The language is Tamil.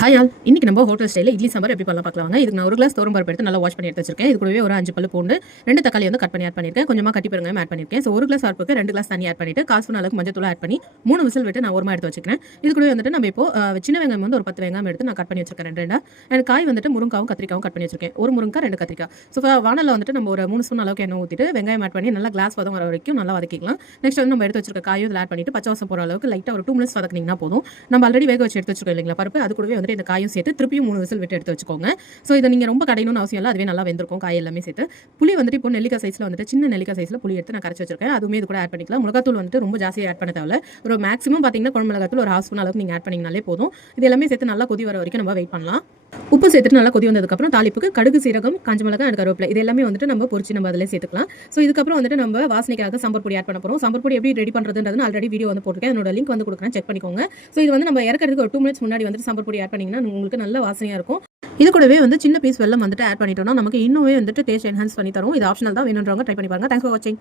ஹாய் ஆல், இன்னைக்கு நம்ம ஹோட்டல் ஸ்டைலில் இட்லி சாம்பார் எப்படி பண்ணலாம் பார்க்கலாங்க. இதுக்கு நான் ஒரு கிளாஸ் தோரம் பருப்பு எடுத்து நல்லா வாஷ் பண்ணி எடுத்து வச்சிருக்கேன். இது கூடவே ஒரு 5 பல்லு பூண்டு, 2 தக்காளி வந்து கட் பண்ணி ஆட் பண்ணியிருக்கேன். கொஞ்சமாக கட்டி பெருங்காயம் ஆட் பண்ணியிருக்கேன். ஸோ ஒரு கிளாஸ் பருப்புக்கு 2 கிளாஸ் தண்ணி ஆட் பண்ணிட்டு 1/4 ஸ்பூன் அளவுக்கு மஞ்சள் தூள் ஆட் பண்ணி 3 விசில் விட்டு நான் ஓரமாக எடுத்து வச்சிருக்கேன். இது கூடவே வந்துட்டு நம்ம இப்போ சின்ன வெங்காயம் வந்து ஒரு 10 வெங்காயம் எடுத்து நான் கட் பண்ணி வச்சிருக்கேன். ரெண்டா அண்ட் காய் வந்துட்டு முருங்காவும் கத்திரிக்காவும் கட் பண்ணி வச்சிருக்கேன். ஒரு முருங்கா 2 கத்திரிக்காய். ஸோ வானலில் வந்துட்டு நம்ம ஒரு 3 ஸ்பூன் அளவுக்கு எண்ணெய் ஊற்றிட்டு வெங்காயம் ஆட் பண்ணி நல்லா கிளாஸ் வதம் வர வரைக்கும் நல்லா வதக்கிக்கலாம். நெக்ஸ்ட் வந்து நம்ம எடுத்து வச்சிருக்க காயும் இதில் ஆட் பண்ணிட்டு பச்சை வாசம் போகிற அளவுக்கு லைட்டாக ஒரு 2 மினிட்ஸ் வதக்கினீங்கன்னா போதும். நம்ம ஆல்ரெடி வேக வச்சு எடுத்து வச்சிருக்கோம் இல்லைங்களா பருப்பு, அது கூடவே வந்துட்டு இந்த காயும் சேர்த்து திருப்பியும் 3 விசில் விட்டு எடுத்து வச்சுக்கோங்க. ஸோ இதை நீங்கள் ரொம்ப கடையணும்னு அவசியம் இல்லை, அதுவே நல்லா வெந்திருக்கும் காய் எல்லாமே சேர்த்து. புளி வந்துட்டு இப்போ நெல்லிக்காய் சைஸில் வந்துட்டு சின்ன நெல்லிக்காய் சைஸில் புளி எடுத்து நான் கரைச்சி வச்சிருக்கேன். அதுவுமே இது கூட ஆட் பண்ணிக்கலாம். மிளகாத்தூள் வந்துட்டு ரொம்ப ஜாஸ்தியாக ஆட் பண்ண தேவை. ஒரு மேக்ஸிமம் பார்த்தீங்கன்னா குழம்பு மிளகாத்தூள் ஒரு 1/2 ஸ்பூன் அளவுக்கு நீங்கள் ஆட் பண்ணிங்கனாலே போதும். இது எல்லாமே சேர்த்து நல்லா கொதி வர வரைக்கும் நம்ம வெயிட் பண்ணலாம். உப்பு சேர்த்துட்டு நல்லா கொதி வந்ததுக்கப்புறம் தாளிப்புக்கு கடுகு, சீரகம், காஞ்ச மிளகாய் அண்ட் கருவேப்பிலை இது எல்லாமே வந்துட்டு நம்ம பொரிச்சு நம்ம அதில் சேர்த்துக்கலாம். ஸோ இதுக்கப்புறம் வந்துட்டு நம்ம வாசனைக்காக சாம்பார் பொடி ஆட் பண்ண போகிறோம். சாம்பார் பொடி எப்படி ரெடி பண்ணுறதுன்றது ஆல்ரெடி வீடியோ வந்து போட்டுருக்கேன். அதனோட லிங்க் வந்து கொடுக்குறேன், செக் பண்ணிக்கோங்க. ஸோ இது வந்து நம்ம இறக்கிறதுக்கு ஒரு 2 மினிட்ஸ் முன்னாடி வந்துட்டு சாம்பார் பொடி ஆட் பண்ணிங்கன்னா உங்களுக்கு நல்ல வாசனையாக இருக்கும். இது கூடவே வந்து சின்ன பீஸ் வெல்லம் வந்துட்டு ஆட் பண்ணிட்டோம்னா நமக்கு இன்னுமே வந்துட்டு டேஸ்ட் என்ஹான்ஸ் பண்ணி தரும். இது ஆப்ஷனல் தான், வேணுன்றவங்க ட்ரை பண்ணி பாருங்க. தேங்க்ஸ் ஃபார் வாட்சிங்.